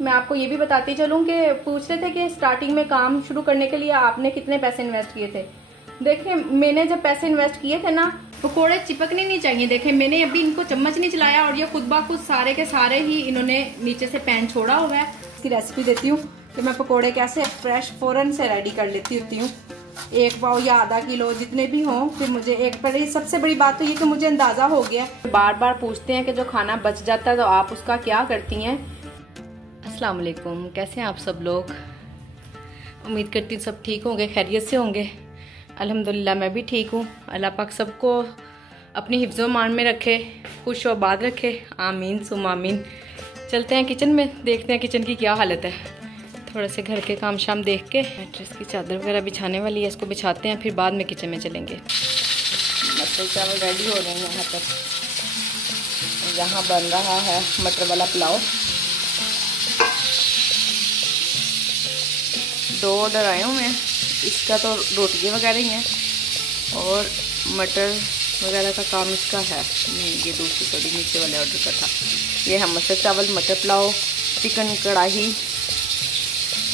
मैं आपको ये भी बताती चलूँ कि पूछ रहे थे कि स्टार्टिंग में काम शुरू करने के लिए आपने कितने पैसे इन्वेस्ट किए थे। देखिए मैंने जब पैसे इन्वेस्ट किए थे ना, पकोड़े चिपकने नहीं चाहिए। देखें मैंने अभी इनको चम्मच नहीं चलाया और ये खुद ब खुद सारे के सारे ही इन्होंने नीचे से पैन छोड़ा हुआ है। इसकी रेसिपी देती हूँ कि मैं पकोड़े कैसे फ्रेश फौरन से रेडी कर लेती होती हूँ। 1 पाव या आधा किलो जितने भी हों। फिर मुझे एक बड़ी सबसे बड़ी बात तो ये कि मुझे अंदाजा हो गया। बार बार पूछते हैं कि जो खाना बच जाता है तो आप उसका क्या करती हैं। अस्सलाम वालेकुम, कैसे हैं आप सब लोग। उम्मीद करती हूँ सब ठीक होंगे, खैरियत से होंगे। अल्हम्दुलिल्लाह मैं भी ठीक हूँ। अल्लाह पाक सबको अपनी हिफ्ज़ो मान में रखे, खुश और आबाद रखे, आमीन सुम आमीन। चलते हैं किचन में, देखते हैं किचन की क्या हालत है। थोड़े से घर के काम शाम देख के मैट्रेस की चादर वगैरह बिछाने वाली है, इसको बिछाते हैं, फिर बाद में किचन में चलेंगे। मटर चावल रेडी हो रहे हैं यहाँ पर। यहाँ बन रहा है मटर वाला पुलाव। 2 ऑर्डर आए हुए हैं, इसका तो रोटियाँ वगैरह ही हैं और मटर वगैरह का काम इसका है। नहीं, ये दूसरी थोड़ी नीचे वाले ऑर्डर का था। ये है मटर चावल, मटर पुलाव, चिकन कढ़ाई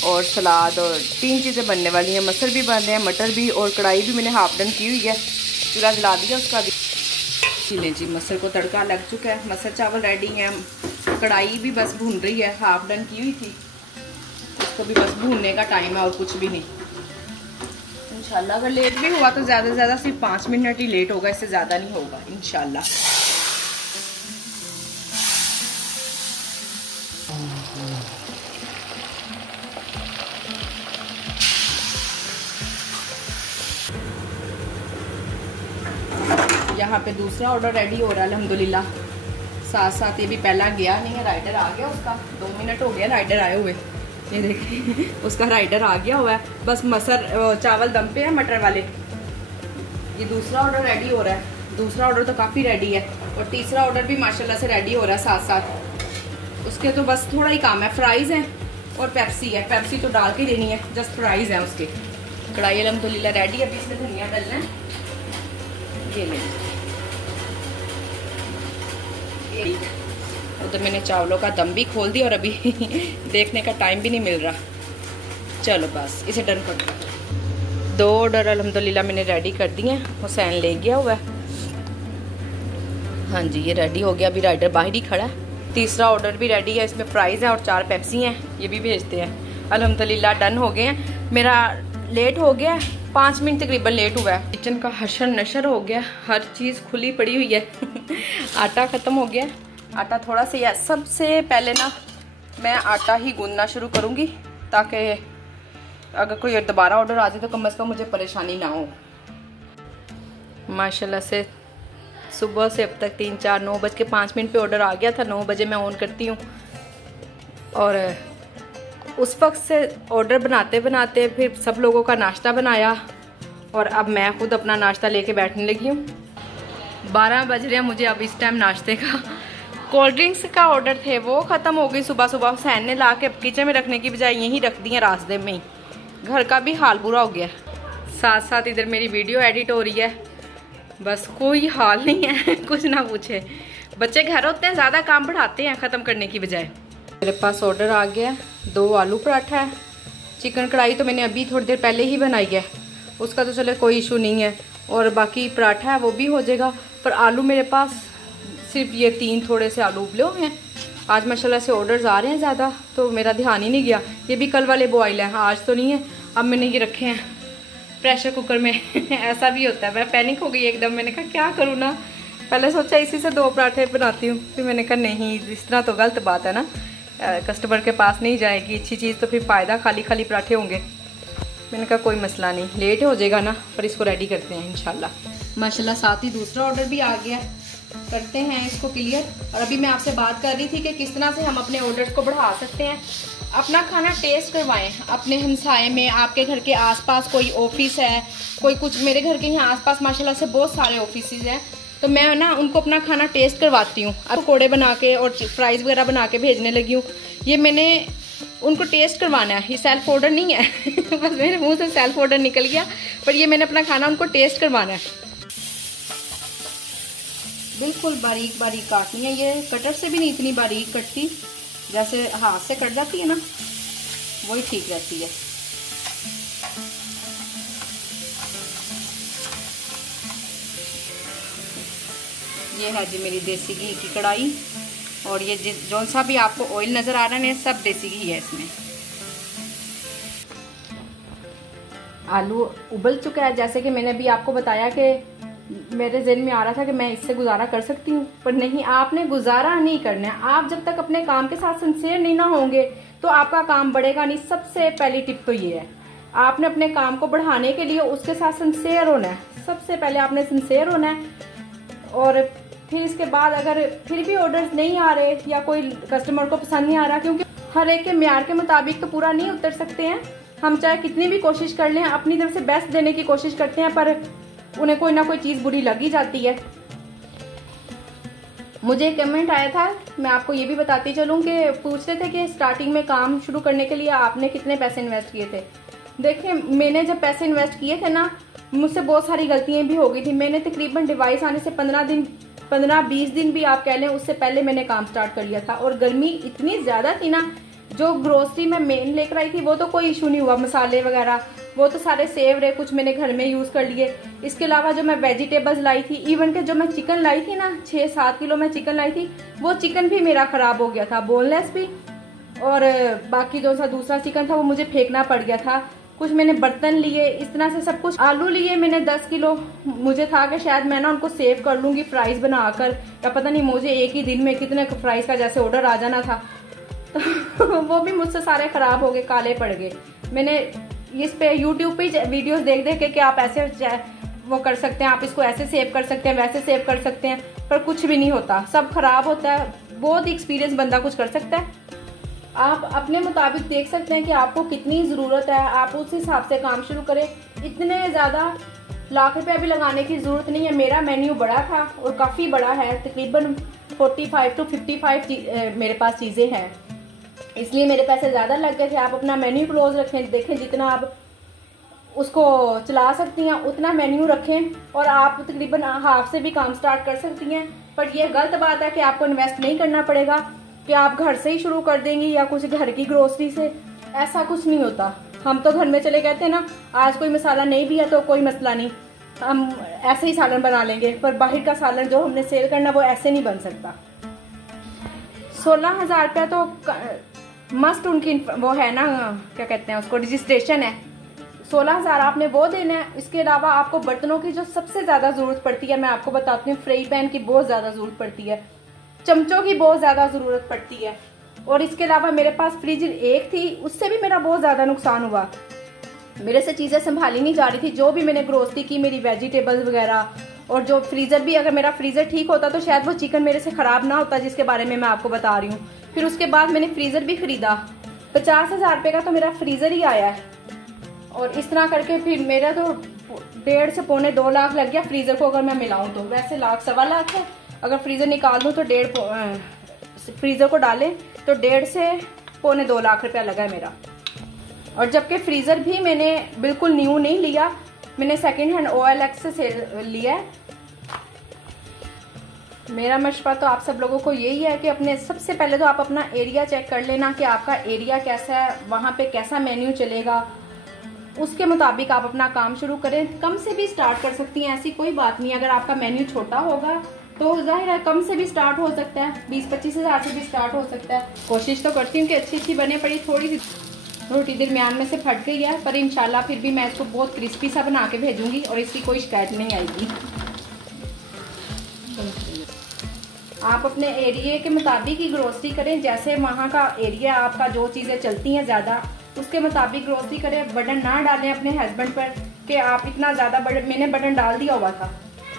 और सलाद, और 3 चीज़ें बनने वाली हैं। मटर भी बन रहे हैं, मटर भी, और कढ़ाई भी मैंने हाफ डन की हुई है, चूल्हा जला दिया उसका भी। ले जी, मटर को तड़का लग चुका है, मटर चावल रेडी है, कढ़ाई भी बस भून रही है, हाफ डन की हुई थी, इसको भी बस भूनने का टाइम है और कुछ भी नहीं। इंशाल्लाह अगर लेट भी हुआ तो ज़्यादा से ज़्यादा सिर्फ 5 मिनट ही लेट होगा, इससे ज़्यादा नहीं होगा इंशाल्लाह। यहाँ पे दूसरा ऑर्डर रेडी हो रहा है अल्हम्दुलिल्लाह। साथ साथ ये भी पहला गया नहीं है, राइडर आ गया उसका। 2 मिनट हो गया राइडर आए हुए, ये देखिए उसका राइडर आ गया हुआ है। बस मटर चावल दम पे है मटर वाले। ये दूसरा ऑर्डर रेडी हो रहा है। दूसरा ऑर्डर तो काफ़ी रेडी है और तीसरा ऑर्डर भी माशाल्लाह से रेडी हो रहा है साथ साथ। उसके तो बस थोड़ा ही काम है, फ्राइज़ हैं और पेप्सी है। पेप्सी तो डाल के देनी है, जस्ट फ्राइज़ हैं उसके। कढ़ाई अल्हम्दुलिल्लाह रेडी है, अभी इसमें धनिया डालना है। ये ले उधर मैंने चावलों का दम भी खोल दिया और अभी देखने का टाइम भी नहीं मिल रहा। चलो बस इसे डन कर दो। 2 ऑर्डर अल्हम्दुलिल्लाह मैंने रेडी कर दिए हैं, हुसैन ले गया हुआ है। हाँ जी, ये रेडी हो गया, अभी राइडर बाहर ही खड़ा है। तीसरा ऑर्डर भी रेडी है, इसमें फ्राइज़ हैं और 4 पेप्सी हैं, ये भी भेजते हैं। अल्हम्दुलिल्लाह डन हो गए हैं। मेरा लेट हो गया, 5 मिनट तकरीबन लेट हुआ है। किचन का हशर नशर हो गया, हर चीज़ खुली पड़ी हुई है। आटा ख़त्म हो गया, आटा थोड़ा सा, या सबसे पहले ना मैं आटा ही गूंदना शुरू करूँगी ताकि अगर कोई दोबारा ऑर्डर आ जाए तो कम से कम मुझे परेशानी ना हो। माशाल्लाह से सुबह से अब तक 3, 4, 9:05 पे ऑर्डर आ गया था। 9 बजे मैं ऑन करती हूँ और उस वक्त से ऑर्डर बनाते बनाते फिर सब लोगों का नाश्ता बनाया और अब मैं खुद अपना नाश्ता लेके बैठने लगी हूँ। 12 बज रहे हैं मुझे अब इस टाइम नाश्ते का। कोल्ड ड्रिंक्स का ऑर्डर थे वो ख़त्म हो गई सुबह सुबह। हुसैन ने ला के किचन में रखने की बजाय यहीं रख दी है रास्ते में ही। घर का भी हाल बुरा हो गया। साथ साथ इधर मेरी वीडियो एडिट हो रही है, बस कोई हाल नहीं है। कुछ ना पूछे, बच्चे घर होते हैं ज़्यादा काम बढ़ाते हैं ख़त्म करने की बजाय। मेरे पास ऑर्डर आ गया, 2 आलू पराठा है। चिकन कढ़ाई तो मैंने अभी थोड़ी देर पहले ही बनाई है, उसका तो चलो कोई इशू नहीं है, और बाकी पराठा है वो भी हो जाएगा। पर आलू मेरे पास सिर्फ ये 3 थोड़े से आलू उबले हुए हैं। आज माशाल्लाह से ऑर्डर्स आ रहे हैं ज़्यादा, तो मेरा ध्यान ही नहीं गया। ये भी कल वाले बॉयल हैं, आज तो नहीं है। अब मैंने ये रखे हैं प्रेशर कुकर में। ऐसा भी होता है, मैं पैनिक हो गई एकदम। मैंने कहा क्या करूँ ना, पहले सोचा इसी से 2 पराठे बनाती हूँ, फिर मैंने कहा नहीं, इस तरह तो गलत बात है ना, कस्टमर के पास नहीं जाएगी अच्छी चीज़ तो फिर फ़ायदा खाली खाली पराठे होंगे। मैंने कहा कोई मसला नहीं, लेट हो जाएगा ना, पर इसको रेडी करते हैं इंशाल्लाह। माशाल्लाह साथ ही दूसरा ऑर्डर भी आ गया, करते हैं इसको क्लियर। और अभी मैं आपसे बात कर रही थी कि किस तरह से हम अपने ऑर्डर्स को बढ़ा सकते हैं। अपना खाना टेस्ट करवाएं अपने हमसाए में, आपके घर के आसपास कोई ऑफिस है, कोई कुछ। मेरे घर के यहाँ आसपास माशाल्लाह से बहुत सारे ऑफिस हैं, तो मैं ना उनको अपना खाना टेस्ट करवाती हूँ। अब पकौड़े बना के और फ्राइज़ वगैरह बना के भेजने लगी हूँ। ये मैंने उनको टेस्ट करवाना है, ये सेल्फ ऑर्डर नहीं है। बस मेरे मुंह से सेल्फ ऑर्डर निकल गया, पर ये मैंने अपना खाना उनको टेस्ट करवाना है। बिल्कुल बारीक बारीक काटनी है, ये कटर से भी नहीं इतनी बारीक कटती, जैसे हाथ से कट जाती है ना, वही ठीक रहती है। ये है जी मेरी देसी घी की कढ़ाई, और ये जो सा भी आपको ऑयल नज़र आ रहा है, सब देसी घी है इसमें। आलू उबल चुका है, जैसे कि मैंने अभी आपको बताया कि मेरे ज़हन में आ रहा था कि मैं इससे गुजारा कर सकती हूँ, पर नहीं, आपने गुजारा नहीं करना है। आप जब तक अपने काम के साथ सिंसियर नहीं ना होंगे तो आपका काम बढ़ेगा नहीं। सबसे पहली टिप तो ये है, आपने अपने काम को बढ़ाने के लिए उसके साथ सिंसियर होना है। सबसे पहले आपने सिंसियर होना है, और फिर इसके बाद अगर फिर भी ऑर्डर्स नहीं आ रहे या कोई कस्टमर को पसंद नहीं आ रहा, क्योंकि हर एक के म्यार के मुताबिक तो पूरा नहीं उतर सकते हैं। हम चाहे कितनी भी कोशिश कर लें, अपनी तरफ से बेस्ट देने की कोशिश करते हैं, पर उन्हें कोई ना कोई चीज़ बुरी लग ही जाती है। मुझे एक कमेंट आया था, मैं आपको ये भी बताती चलूँ, कि पूछ रहे थे कि स्टार्टिंग में काम शुरू करने के लिए आपने कितने पैसे इन्वेस्ट किए थे। देखिए, मैंने जब पैसे इन्वेस्ट किए थे ना, मुझसे बहुत सारी गलतियाँ भी हो गई थी। मैंने तकरीबन डिवाइस आने से 15-20 दिन भी आप कह लें, उससे पहले मैंने काम स्टार्ट कर लिया था। और गर्मी इतनी ज़्यादा थी ना, जो ग्रोसरी मैं मेन लेकर आई थी वो तो कोई इशू नहीं हुआ, मसाले वगैरह वो तो सारे सेव रहे, कुछ मैंने घर में यूज़ कर लिए। इसके अलावा जो मैं वेजिटेबल्स लाई थी, इवन के जो मैं चिकन लाई थी ना, 6-7 किलो मैं चिकन लाई थी, वो चिकन भी मेरा ख़राब हो गया था, बोनलेस भी। और बाकी जो सा दूसरा चिकन था वो मुझे फेंकना पड़ गया था। कुछ मैंने बर्तन लिए, इस तरह से सब कुछ। आलू लिए मैंने 10 किलो, मुझे था कि शायद मैं ना उनको सेव कर लूँगी फ्राइज़ बनाकर, या पता नहीं मुझे एक ही दिन में कितने फ्राइज़ का जैसे ऑर्डर आ जाना था, तो वो भी मुझसे सारे ख़राब हो गए, काले पड़ गए। मैंने इस पे यूट्यूब पे वीडियोस देख देख के कि आप ऐसे वो कर सकते हैं, आप इसको ऐसे सेव कर सकते हैं, वैसे सेव कर सकते हैं, पर कुछ भी नहीं होता, सब खराब होता है। बहुत एक्सपीरियंस बंदा कुछ कर सकता है। आप अपने मुताबिक देख सकते हैं कि आपको कितनी ज़रूरत है, आप उस हिसाब से काम शुरू करें। इतने ज़्यादा लाख रुपया भी लगाने की ज़रूरत नहीं है। मेरा मेन्यू बड़ा था और काफ़ी बड़ा है, तकरीबन 45 to 55 मेरे पास चीज़ें हैं, इसलिए मेरे पैसे ज़्यादा लग गए थे। आप अपना मेन्यू क्लोज रखें, देखें जितना आप उसको चला सकती हैं उतना मेन्यू रखें, और आप तकरीबन हाफ से भी काम स्टार्ट कर सकती हैं। पर यह गलत बात है कि आपको इन्वेस्ट नहीं करना पड़ेगा, कि आप घर से ही शुरू कर देंगी या कुछ घर की ग्रोसरी से, ऐसा कुछ नहीं होता। हम तो घर में चले गए थे ना, आज कोई मसाला नहीं भी है तो कोई मसला नहीं, हम ऐसे ही सालन बना लेंगे, पर बाहर का सालन जो हमने सेल करना वो ऐसे नहीं बन सकता। 16,000 रुपया तो मस्ट उनकी वो है ना, क्या कहते हैं उसको, रजिस्ट्रेशन है। 16,000 आपने वो देना है। इसके अलावा आपको बर्तनों की जो सबसे ज़्यादा ज़रूरत पड़ती है, मैं आपको बताती हूँ, फ्राई पैन की बहुत ज़्यादा ज़रूरत पड़ती है, चमचों की बहुत ज़्यादा ज़रूरत पड़ती है। और इसके अलावा मेरे पास फ्रिज एक थी, उससे भी मेरा बहुत ज़्यादा नुकसान हुआ, मेरे से चीज़ें संभाली नहीं जा रही थी। जो भी मैंने ग्रोसरी की, मेरी वेजिटेबल्स वगैरह, और जो फ्रीज़र भी, अगर मेरा फ्रीज़र ठीक होता तो शायद वो चिकन मेरे से ख़राब ना होता, जिसके बारे में मैं आपको बता रही हूँ। फिर उसके बाद मैंने फ्रीज़र भी ख़रीदा, 50,000 रुपये का तो मेरा फ्रीज़र ही आया है। और इस तरह करके फिर मेरा तो 1.5 से पौने 2 लाख लग गया फ्रीज़र को, अगर मैं मिलाऊँ तो। वैसे लाख 1.25 लाख है, अगर फ्रीज़र निकाल दूँ तो फ्रीज़र को डालें तो 1.5 से पौने 2 लाख रुपया लगा है मेरा। और जबकि फ्रीज़र भी मैंने बिल्कुल न्यू नहीं लिया, मैंने सेकंड हैंड OLX से लिया है। मेरा मशवरा तो आप सब लोगों को यही है कि अपने सबसे पहले तो आप अपना एरिया चेक कर लेना कि आपका एरिया कैसा है, वहाँ पे कैसा मेन्यू चलेगा, उसके मुताबिक आप अपना काम शुरू करें। कम से भी स्टार्ट कर सकती हैं, ऐसी कोई बात नहीं। अगर आपका मेन्यू छोटा होगा तो जाहिर है कम से भी स्टार्ट हो सकता है, 20-25 हज़ार से भी स्टार्ट हो सकता है। कोशिश तो करती हूँ कि अच्छी बने, पड़ी थोड़ी सी रोटी दरमियान में से फट गई है, पर इंशाल्लाह फिर भी मैं इसको बहुत क्रिस्पी सा बना के भेजूंगी और इसकी कोई शिकायत नहीं आएगी। आप अपने एरिया के मुताबिक ही ग्रोसरी करें, जैसे वहाँ का एरिया आपका, जो चीज़ें चलती हैं ज़्यादा उसके मुताबिक ग्रोसरी करें। बर्डन ना डालें अपने हस्बैंड पर कि आप इतना ज़्यादा बर्डन, मैंने बर्डन डाल दिया हुआ था,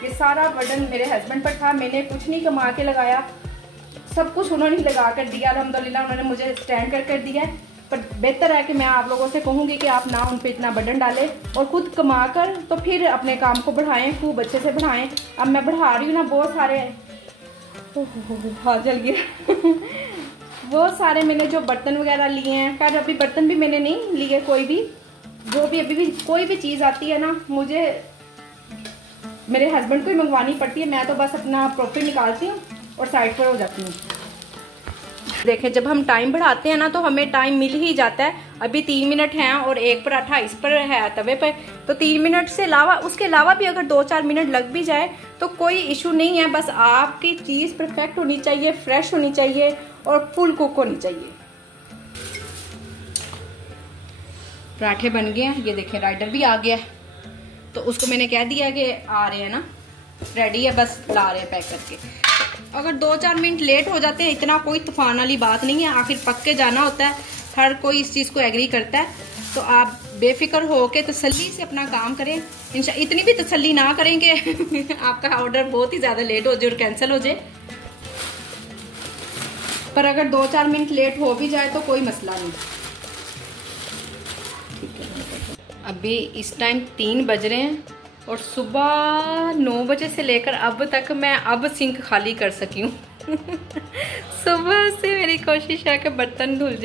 ये सारा बर्डन मेरे हस्बैंड पर था। मैंने कुछ नहीं कमा के लगाया, सब कुछ उन्होंने लगा कर दिया, अल्हम्दुलिल्लाह उन्होंने मुझे स्टैंड कर दिया है। पर बेहतर है कि मैं आप लोगों से कहूँगी कि आप ना उन पर इतना बर्डन डालें और खुद कमा कर तो फिर अपने काम को बढ़ाएं, खूब अच्छे से बढ़ाएं। अब मैं बढ़ा रही हूँ ना, बहुत सारे हाथ जल गया बहुत सारे मैंने जो बर्तन वगैरह लिए हैं, खैर अभी बर्तन भी मैंने नहीं लिए कोई भी, जो भी अभी भी कोई भी चीज़ आती है ना, मुझे मेरे हस्बैंड को ही मंगवानी पड़ती है। मैं तो बस अपना प्रॉफिट निकालती हूँ और साइड पर हो जाती हूँ। देखें, जब हम टाइम बढ़ाते हैं ना तो हमें टाइम मिल ही जाता है। अभी 3 मिनट हैं और एक पराठा इस पर है तवे पर, तो 3 मिनट से अलावा, उसके अलावा भी अगर 2-4 मिनट लग भी जाए तो कोई इशू नहीं है। बस आपकी चीज़ परफेक्ट होनी चाहिए, फ्रेश होनी चाहिए और फुल कुक होनी चाहिए। पराठे बन गए हैं, ये देखें राइडर भी आ गया है, तो उसको मैंने कह दिया कि आ रहे हैं ना, रेडी है, बस ला रहे हैं पैक करके। अगर 2-4 मिनट लेट हो जाते हैं, इतना कोई तूफान वाली बात नहीं है, आखिर पक के जाना होता है, हर कोई इस चीज़ को एग्री करता है। तो आप बेफिक्र हो के तसल्ली से अपना काम करें। इतनी भी तसल्ली ना करें कि आपका ऑर्डर बहुत ही ज़्यादा लेट हो जाए और कैंसिल हो जाए, पर अगर 2-4 मिनट लेट हो भी जाए तो कोई मसला नहीं। अभी इस टाइम 3 बज रहे हैं और सुबह 9 बजे से लेकर अब तक मैं अब सिंक खाली कर सकी हूँ। सुबह से मेरी कोशिश है कि बर्तन धुल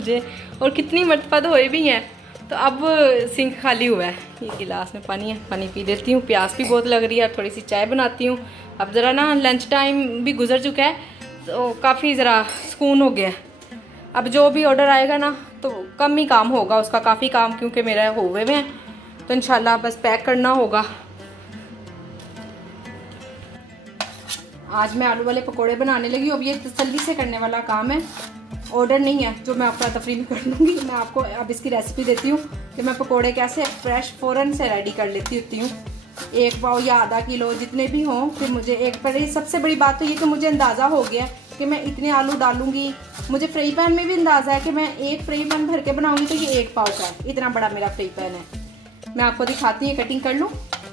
जाए और कितनी मरतबा धोए भी हैं, तो अब सिंक खाली हुआ है। ये गिलास में पानी है, पानी पी लेती हूँ, प्यास भी बहुत लग रही है, थोड़ी सी चाय बनाती हूँ। अब ज़रा ना लंच टाइम भी गुजर चुका है तो काफ़ी ज़रा सुकून हो गया है। अब जो भी ऑर्डर आएगा ना तो कम ही काम होगा उसका, काफ़ी काम क्योंकि मेरा हुए हुए हैं, तो इंशाल्लाह बस पैक करना होगा। आज मैं आलू वाले पकोड़े बनाने लगी हूँ। अब ये तसल्ली से करने वाला काम है, ऑर्डर नहीं है जो मैं आपका तफरीह में कर लूँगी। मैं आपको अब इसकी रेसिपी देती हूँ कि मैं पकोड़े कैसे फ्रेश फ़ौरन से रेडी कर लेती होती हूँ। 1 पाव या आधा किलो जितने भी हों, फिर मुझे एक पर सबसे बड़ी बात तो ये कि मुझे अंदाज़ा हो गया कि मैं इतने आलू डालूंगी। मुझे फ्राई पैन में भी अंदाज़ा है कि मैं एक फ्राई पैन भर के बनाऊंगी तो ये 1 पाव का है, इतना बड़ा मेरा फ्राई पैन है। मैं आपको दिखाती हूँ, कटिंग कर लूँ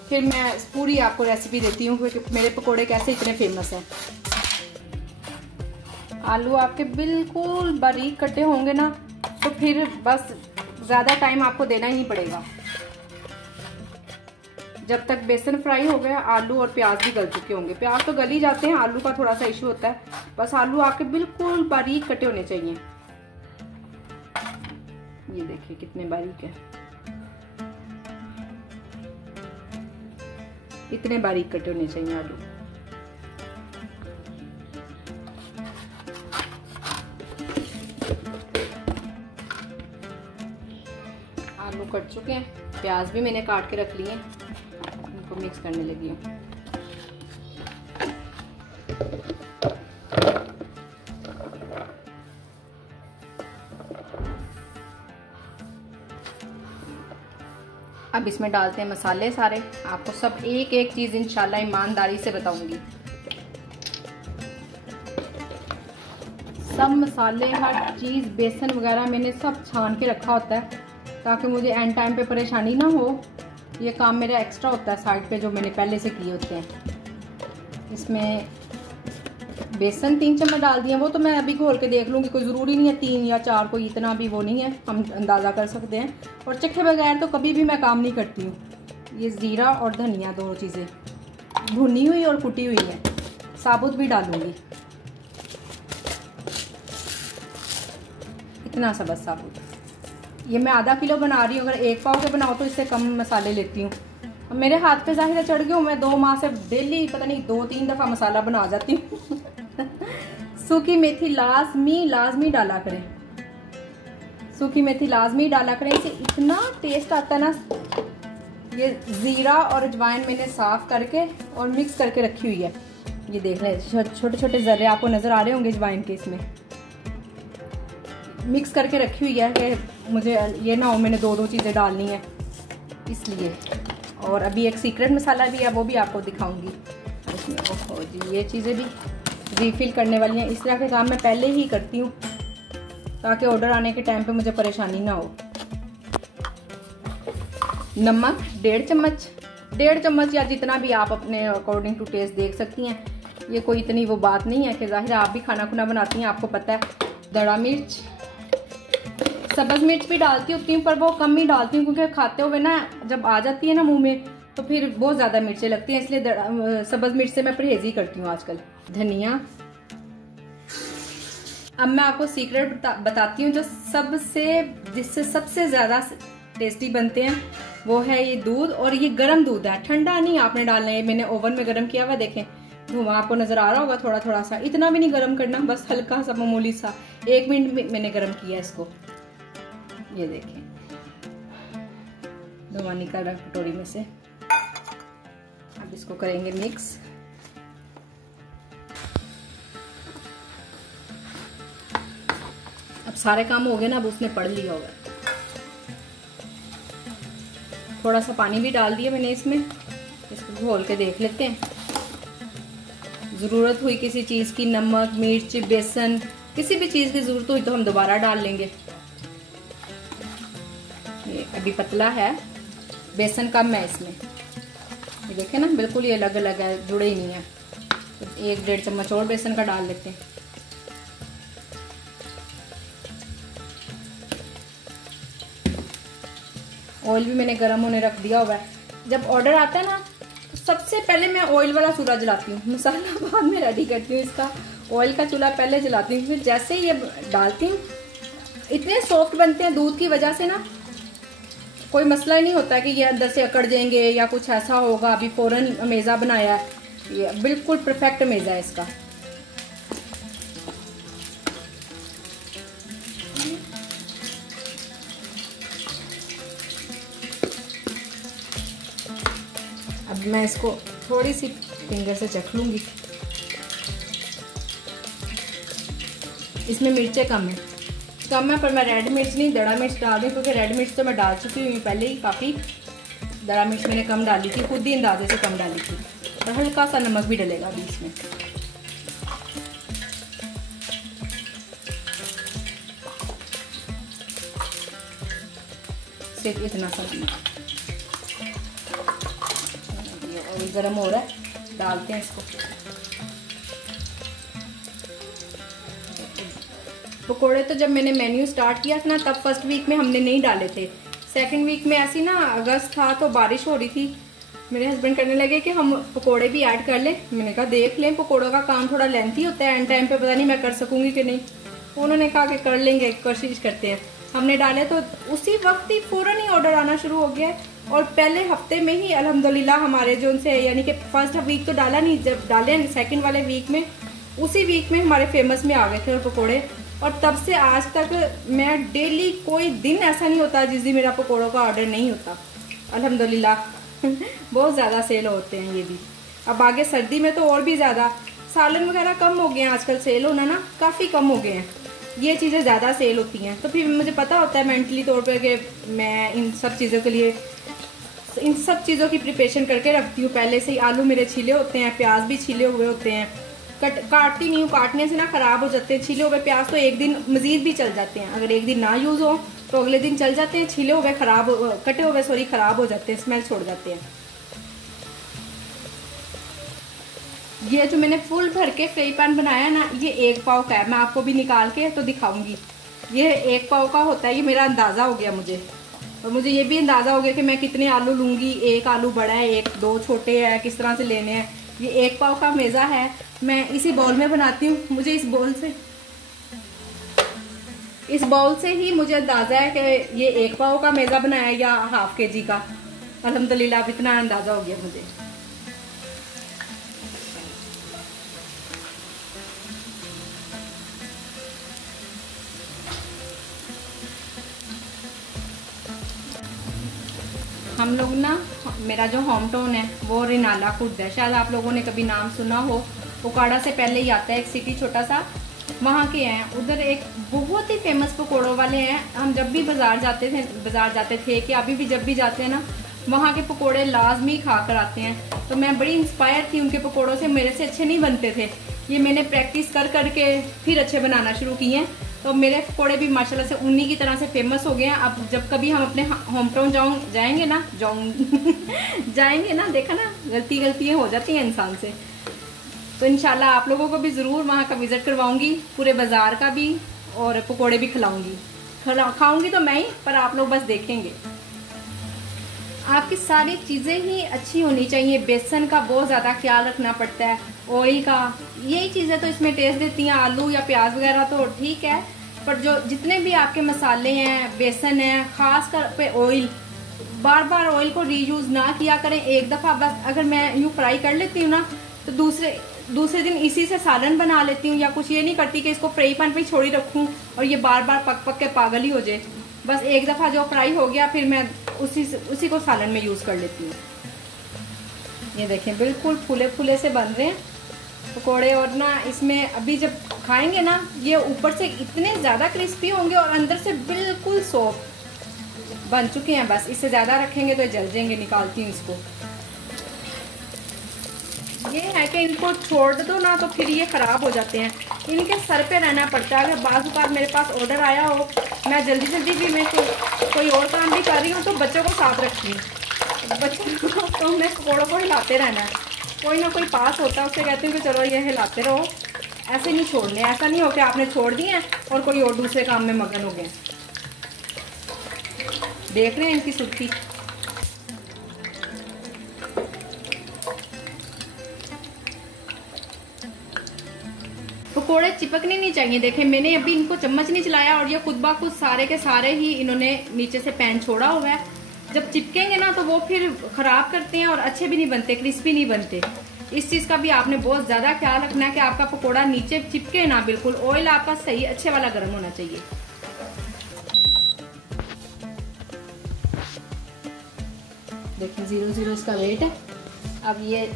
फिर मैं पूरी आपको रेसिपी देती हूँ कि मेरे पकोड़े कैसे इतने फेमस हैं। आलू आपके बिल्कुल बारीक कटे होंगे ना तो फिर बस ज़्यादा टाइम आपको देना ही पड़ेगा। जब तक बेसन फ्राई हो गया, आलू और प्याज भी गल चुके होंगे। प्याज तो गल ही जाते हैं, आलू का थोड़ा सा इशू होता है। बस आलू आपके बिल्कुल बारीक कटे होने चाहिए। ये देखिए कितने बारीक है, इतने बारीक कटे होने चाहिए आलू। आलू कट चुके हैं, प्याज भी मैंने काट के रख लिए हैं, इनको मिक्स करने लगी हूँ। अब इसमें डालते हैं मसाले सारे। आपको सब एक एक चीज़ इंशाल्लाह ईमानदारी से बताऊंगी। सब मसाले, हर चीज़, बेसन वगैरह मैंने सब छान के रखा होता है ताकि मुझे एंड टाइम पे परेशानी ना हो। ये काम मेरा एक्स्ट्रा होता है साइड पे जो मैंने पहले से किए होते हैं। इसमें बेसन 3 चम्मच डाल दिए, वो तो मैं अभी घोल के देख लूँगी, कोई ज़रूरी नहीं है 3 या 4, कोई इतना भी वो नहीं है, हम अंदाज़ा कर सकते हैं। और चखे बगैर तो कभी भी मैं काम नहीं करती हूँ। ये ज़ीरा और धनिया दोनों चीज़ें भुनी हुई और कुटी हुई है, साबुत भी डालूँगी, इतना सा बस साबुत। ये मैं आधा किलो बना रही हूँ, अगर 1 पाव के बनाओ तो इससे कम मसाले लेती हूँ। मेरे हाथ पे ज़ाहिर चढ़ गए हूँ, मैं 2 माह से डेली पता नहीं 2-3 दफ़ा मसाला बना जाती हूँ। सूखी मेथी लाजमी डाला करें, सूखी मेथी लाजमी डाला करें, इससे इतना टेस्ट आता है ना। ये ज़ीरा और अजवाइन मैंने साफ़ करके और मिक्स करके रखी हुई है। ये देख रहे हैं छोटे छोटे ज़र्रे आपको नज़र आ रहे होंगे अजवाइन के, इसमें मिक्स करके रखी हुई है कि मुझे ये ना हो मैंने 2-2 चीज़ें डालनी है इसलिए। और अभी एक सीक्रेट मसाला भी है, वो भी आपको दिखाऊंगी इसमें। ओहो जी, ये चीज़ें भी रीफिल करने वाली हैं। इस तरह के काम मैं पहले ही करती हूँ ताकि ऑर्डर आने के टाइम पे मुझे परेशानी ना हो। नमक 1.5 चम्मच या जितना भी आप अपने अकॉर्डिंग टू टेस्ट देख सकती हैं। ये कोई इतनी वो बात नहीं है कि ज़ाहिर आप भी खाना खुना बनाती हैं, आपको पता है। दड़ा मिर्च, सब्ज़ मिर्च भी डालती होती हूँ पर वो कम ही डालती हूँ क्योंकि खाते हुए ना जब आ जाती है ना मुंह में तो फिर बहुत ज़्यादा मिर्चें लगती हैं, इसलिए सब्ज़ मिर्च से मैं परहेज ही करती हूँ आजकल। धनिया। अब मैं आपको सीक्रेट बताती हूँ जो जिससे सबसे ज़्यादा टेस्टी बनते हैं, वो है ये दूध। और ये गर्म दूध है, ठंडा नहीं आपने डालना है। मैंने ओवन में गर्म किया हुआ, देखें धुआं आपको नजर आ रहा होगा थोड़ा थोड़ा सा, इतना भी नहीं गर्म करना, बस हल्का सा मामूली सा। 1 मिनट में मैंने गर्म किया इसको। ये देखें धुआं निकल रहा है कटोरी में से। अब इसको करेंगे मिक्स। अब सारे काम हो गए ना, अब उसने पढ़ लिया होगा। थोड़ा सा पानी भी डाल दिया मैंने इसमें, इसको घोल के देख लेते हैं। ज़रूरत हुई किसी चीज़ की, नमक, मिर्च, बेसन, किसी भी चीज़ की ज़रूरत हुई तो हम दोबारा डाल लेंगे। ये अभी पतला है, बेसन कम है इसमें। ये देखें ना, बिल्कुल ये अलग अलग है, जुड़े ही नहीं है। तो 1-1.5 चम्मच और बेसन का डाल लेते हैं। ऑयल भी मैंने गर्म होने रख दिया हुआ है। जब ऑर्डर आता है ना, तो सबसे पहले मैं ऑयल वाला चूल्हा जलाती हूँ, मसाला बाद में रेडी करती हूँ इसका। ऑयल का चूल्हा पहले जलाती हूँ, फिर जैसे ही ये डालती हूँ इतने सॉफ्ट बनते हैं दूध की वजह से ना, कोई मसला ही नहीं होता कि ये अंदर से अकड़ जाएंगे या कुछ ऐसा होगा। अभी फ़ौरन अमेज़ा बनाया है, ये बिल्कुल परफेक्ट अमेज़ा है इसका। अब मैं इसको थोड़ी सी फिंगर से चख लूँगी। इसमें मिर्चें कम है पर मैं रेड मिर्च नहीं, दड़ा मिर्च डाल दूँ, क्योंकि रेड मिर्च तो मैं डाल चुकी हूँ पहले ही काफ़ी। दड़ा मिर्च मैंने कम डाली थी, खुद ही अंदाजे से कम डाली थी। और हल्का सा नमक भी डलेगा बीच में। सिर्फ इतना सा नमक। ऑयल गर्म हो रहा है, डालते हैं इसको। पकोड़े तो जब मैंने मेन्यू स्टार्ट किया था ना, तब फर्स्ट वीक में हमने नहीं डाले थे। सेकंड वीक में ऐसी ना, अगस्त था तो बारिश हो रही थी, मेरे हस्बैंड करने लगे कि हम पकोड़े भी ऐड कर लें। मैंने कहा देख लें, पकोड़ों का काम थोड़ा लेंथी होता है, एंड टाइम पे पता नहीं मैं कर सकूंगी कि नहीं। उन्होंने कहा कि कर लेंगे, कोशिश करते हैं। हमने डाले तो उसी वक्त ही फ़ौरन ही ऑर्डर आना शुरू हो गया, और पहले हफ्ते में ही अल्हम्दुलिल्लाह हमारे जो उनसे, यानी कि फर्स्ट वीक तो डाला नहीं, जब डाले सेकंड वाले वीक में, उसी वीक में हमारे फेमस में आ गए थे पकोड़े। और तब से आज तक मैं डेली, कोई दिन ऐसा नहीं होता जिस दिन मेरा पकोड़ों का ऑर्डर नहीं होता अल्हम्दुलिल्लाह। बहुत ज़्यादा सेल होते हैं ये भी। अब आगे सर्दी में तो और भी ज़्यादा। सालन वगैरह कम हो गए हैं आजकल, सेल होना ना काफ़ी कम हो गए हैं, ये चीज़ें ज़्यादा सेल होती हैं। तो फिर मुझे पता होता है मेंटली तौर पर कि मैं इन सब चीज़ों के लिए, इन सब चीज़ों की प्रिपरेशन करके रखती हूँ पहले से ही। आलू मेरे छिले होते हैं, प्याज भी छिले हुए होते हैं, काटती नहीं हूँ, काटने से ना ख़राब हो जाते हैं। छिले हुए प्याज तो एक दिन मज़ीद भी चल जाते हैं, अगर एक दिन ना यूज़ हो तो अगले दिन चल जाते हैं। छिले हुए कटे हुए ख़राब हो जाते हैं, स्मेल छोड़ जाते हैं। ये जो मैंने फुल भर के फ्राई पैन बनाया ना, ये 1 पाव का है। मैं आपको भी निकाल के तो दिखाऊंगी। ये 1 पाव का होता है, ये मेरा अंदाज़ा हो गया मुझे। और मुझे ये भी अंदाज़ा हो गया कि मैं कितने आलू लूँगी। 1 आलू बड़ा है, 1-2 छोटे हैं, किस तरह से लेने हैं। ये 1 पाव का मेज़ा है, मैं इसी बाउल में बनाती हूँ। मुझे इस बाउल से ही मुझे अंदाज़ा है कि ये 1 पाव का मेज़ा बनाया या ½ kg का। अल्हम्दुलिल्लाह अब इतना अंदाज़ा हो गया मुझे। हम लोग ना, मेरा जो होम टाउन है वो रिनाला खुर्द है, शायद आप लोगों ने कभी नाम सुना हो। उकाड़ा से पहले ही आता है एक सिटी छोटा सा, वहाँ के हैं। उधर एक बहुत ही फेमस पकोड़ों वाले हैं। हम जब भी बाज़ार जाते थे कि अभी भी जब भी जाते हैं ना, वहाँ के पकोड़े लाजमी खा कर आते हैं। तो मैं बड़ी इंस्पायर थी उनके पकोड़ों से। मेरे से अच्छे नहीं बनते थे, ये मैंने प्रैक्टिस कर के फिर अच्छे बनाना शुरू किए हैं। तो मेरे पकोड़े भी माशाल्लाह से उन्हीं की तरह से फेमस हो गए हैं। अब जब कभी हम अपने होम टाउन जाएंगे ना, देखा ना, गलतियाँ हो जाती हैं इंसान से। तो इंशाल्लाह आप लोगों को भी ज़रूर वहाँ का विज़िट करवाऊँगी, पूरे बाज़ार का भी, और पकोड़े भी खिलाऊँगी। खाऊँगी तो मैं ही, पर आप लोग बस देखेंगे। आपकी सारी चीज़ें ही अच्छी होनी चाहिए। बेसन का बहुत ज़्यादा ख्याल रखना पड़ता है, ऑयल का, यही चीज़ें तो इसमें टेस्ट देती हैं। आलू या प्याज वगैरह तो ठीक है, पर जो जितने भी आपके मसाले हैं, बेसन है, ख़ास कर पे ऑयल, बार बार ऑयल को रीयूज़ ना किया करें। एक दफ़ा बस अगर मैं यूँ फ्राई कर लेती हूँ ना, तो दूसरे दिन इसी से सालन बना लेती हूँ, या कुछ ये नहीं करती कि इसको फ्राई पैन पे छोड़ी रखूँ और ये बार बार पक पक के पागल ही हो जाए। बस एक दफ़ा जो फ्राई हो गया फिर मैं उसी को सालन में यूज़ कर लेती हूँ। ये देखें बिल्कुल फूले फूले से बन रहे हैं पकोड़े, और ना इसमें अभी जब खाएंगे ना ये ऊपर से इतने ज़्यादा क्रिस्पी होंगे और अंदर से बिल्कुल सॉफ्ट बन चुके हैं। बस इससे ज़्यादा रखेंगे तो जल जाएंगे। निकालती हूँ इसको। ये है कि इनको छोड़ दो ना तो फिर ये ख़राब हो जाते हैं, इनके सर पे रहना पड़ता है। अगर बाज़ औक़ात मेरे पास ऑर्डर आया हो, मैं जल्दी जल्दी भी मैं कोई और काम भी कर रही हूँ तो बच्चों को साथ रखती हूँ। बच्चों को तो मैं पकौड़ों को हिलाते रहना है, कोई ना कोई पास होता है उससे कहती हूँ कि चलो ये हिलाते रहो, ऐसे नहीं छोड़ने। ऐसा नहीं हो कि आपने छोड़ दिए और कोई और दूसरे काम में मगन हो गए। देख रहे हैं इनकी सुर्खी। पकोड़े चिपकने नहीं चाहिए। देखें मैंने अभी इनको चम्मच नहीं चलाया और ये खुद ब खुद सारे के सारे ही इन्होंने नीचे से पैन छोड़ा हुआ है। जब चिपकेंगे ना तो वो फिर ख़राब करते हैं और अच्छे भी नहीं बनते, क्रिस्पी नहीं बनते। इस चीज़ का भी आपने बहुत ज़्यादा ख्याल रखना है कि आपका पकोड़ा नीचे चिपके ना बिल्कुल। ऑयल आपका सही अच्छे वाला गर्म होना चाहिए। देखिए 0-0 इसका वेट है। अब ये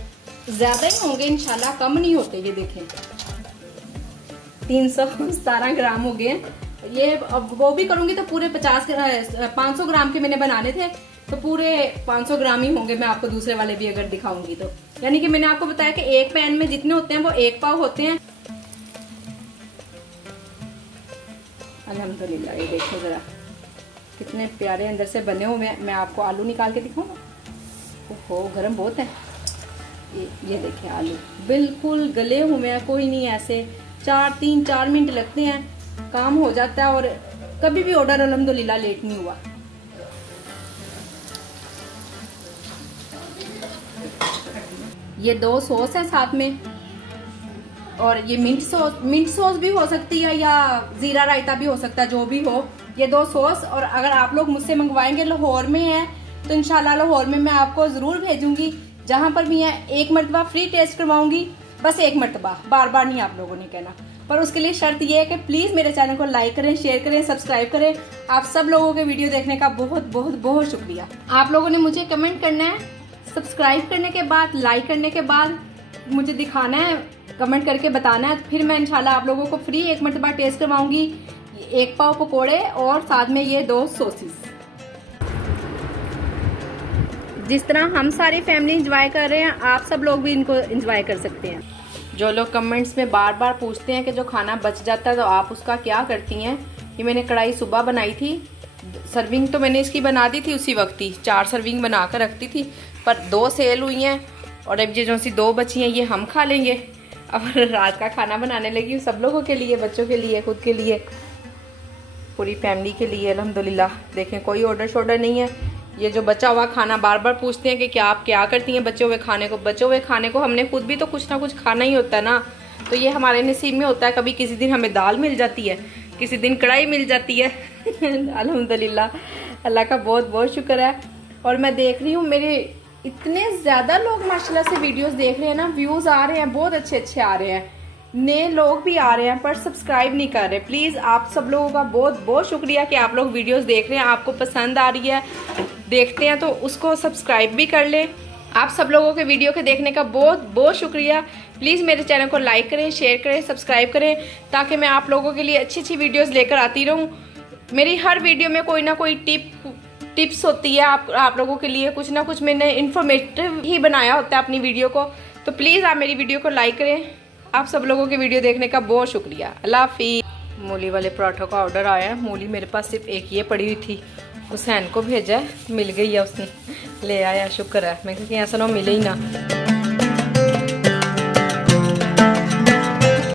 ज़्यादा ही होंगे इंशाल्लाह, कम नहीं होते। ये देखें 317 ग्राम हो गए। ये अब वो भी करूंगी तो पूरे 500 ग्राम के मैंने बनाने थे तो पूरे 500 ग्राम ही होंगे। मैं आपको दूसरे वाले भी अगर दिखाऊंगी तो, यानी कि मैंने आपको बताया कि एक पैन में जितने होते हैं वो 1 पाव होते हैं। अल्हम्दुलिल्लाह ये देखो जरा कितने प्यारे अंदर से बने हुए हैं। मैं आपको आलू निकाल के दिखाऊंगा। ओहो गर्म बहुत है। ये देखिए आलू बिल्कुल गले हुए हैं, कोई नहीं ऐसे 3-4 मिनट लगते हैं, काम हो जाता है। और कभी भी ऑर्डर अल्हम्दुलिल्लाह लेट नहीं हुआ। ये 2 सॉस है साथ में, और ये मिंट सॉस भी हो सकती है या जीरा रायता भी हो सकता है, जो भी हो। ये 2 सॉस। और अगर आप लोग मुझसे मंगवाएंगे लाहौर में है तो इंशाल्लाह लाहौर में मैं आपको जरूर भेजूंगी। जहां पर भी है 1 मरतबा फ्री टेस्ट करवाऊंगी, बस 1 मरतबा, बार बार नहीं आप लोगों ने कहना। पर उसके लिए शर्त यह है कि प्लीज मेरे चैनल को लाइक करें, शेयर करें, सब्सक्राइब करें। आप सब लोगों के वीडियो देखने का बहुत बहुत बहुत शुक्रिया। आप लोगों ने मुझे कमेंट करना है, सब्सक्राइब करने के बाद, लाइक करने के बाद मुझे दिखाना है, कमेंट करके बताना है। फिर मैं इंशाल्लाह आप लोगों को फ्री 1 मरतबा टेस्ट करवाऊंगी। 1 पाव पकोड़े और साथ में ये 2 सॉसेस। जिस तरह हम सारी फैमिली एंजॉय कर रहे हैं, आप सब लोग भी इनको एंजॉय कर सकते हैं। जो लोग कमेंट्स में बार बार पूछते हैं कि जो खाना बच जाता है तो आप उसका क्या करती हैं, ये मैंने कढ़ाई सुबह बनाई थी। सर्विंग तो मैंने इसकी बना दी थी उसी वक्त ही, 4 सर्विंग बना कर रखती थी, पर 2 सेल हुई हैं और अब ये जो सी 2 बची हैं ये हम खा लेंगे। अब रात का खाना बनाने लगी हूँ सब लोगों के लिए, बच्चों के लिए, खुद के लिए, पूरी फैमिली के लिए अल्हम्दुलिल्लाह। देखें कोई ऑर्डर शॉर्डर नहीं है। ये जो बचा हुआ खाना बार बार पूछते हैं कि क्या आप क्या करती हैं बचे हुए खाने को। बचे हुए खाने को हमने खुद भी तो कुछ ना कुछ खाना ही होता है ना, तो ये हमारे नसीब में होता है। कभी किसी दिन हमें दाल मिल जाती है, किसी दिन कढ़ाई मिल जाती है। अल्हम्दुलिल्लाह, अल्लाह का बहुत बहुत शुक्र है। और मैं देख रही हूँ मेरे इतने ज़्यादा लोग माशाल्लाह से वीडियोस देख रहे हैं ना, व्यूज़ आ रहे हैं, बहुत अच्छे अच्छे आ रहे हैं, नए लोग भी आ रहे हैं, पर सब्सक्राइब नहीं कर रहे। प्लीज़ आप सब लोगों का बहुत बहुत शुक्रिया कि आप लोग वीडियोस देख रहे हैं, आपको पसंद आ रही है, देखते हैं तो उसको सब्सक्राइब भी कर ले। आप सब लोगों के वीडियो के देखने का बहुत बहुत शुक्रिया। प्लीज़ मेरे चैनल को लाइक करें, शेयर करें, सब्सक्राइब करें, ताकि मैं आप लोगों के लिए अच्छी अच्छी वीडियोस लेकर आती रहूं। मेरी हर वीडियो में कोई ना कोई टिप्स होती है आप लोगों के लिए, कुछ ना कुछ मैंने इन्फॉर्मेटिव ही बनाया होता है अपनी वीडियो को। तो प्लीज़ आप मेरी वीडियो को लाइक करें। आप सब लोगों के वीडियो देखने का बहुत शुक्रिया। अल्लाह हाफिज़। मूली वाले पराठों का ऑर्डर आया है। मूली मेरे पास सिर्फ एक ये पड़ी हुई थी, हुसैन को भेजा है, मिल गई है, उसने ले आया, शुक्र है। मैं कहीं ऐसा ना मिले ही ना।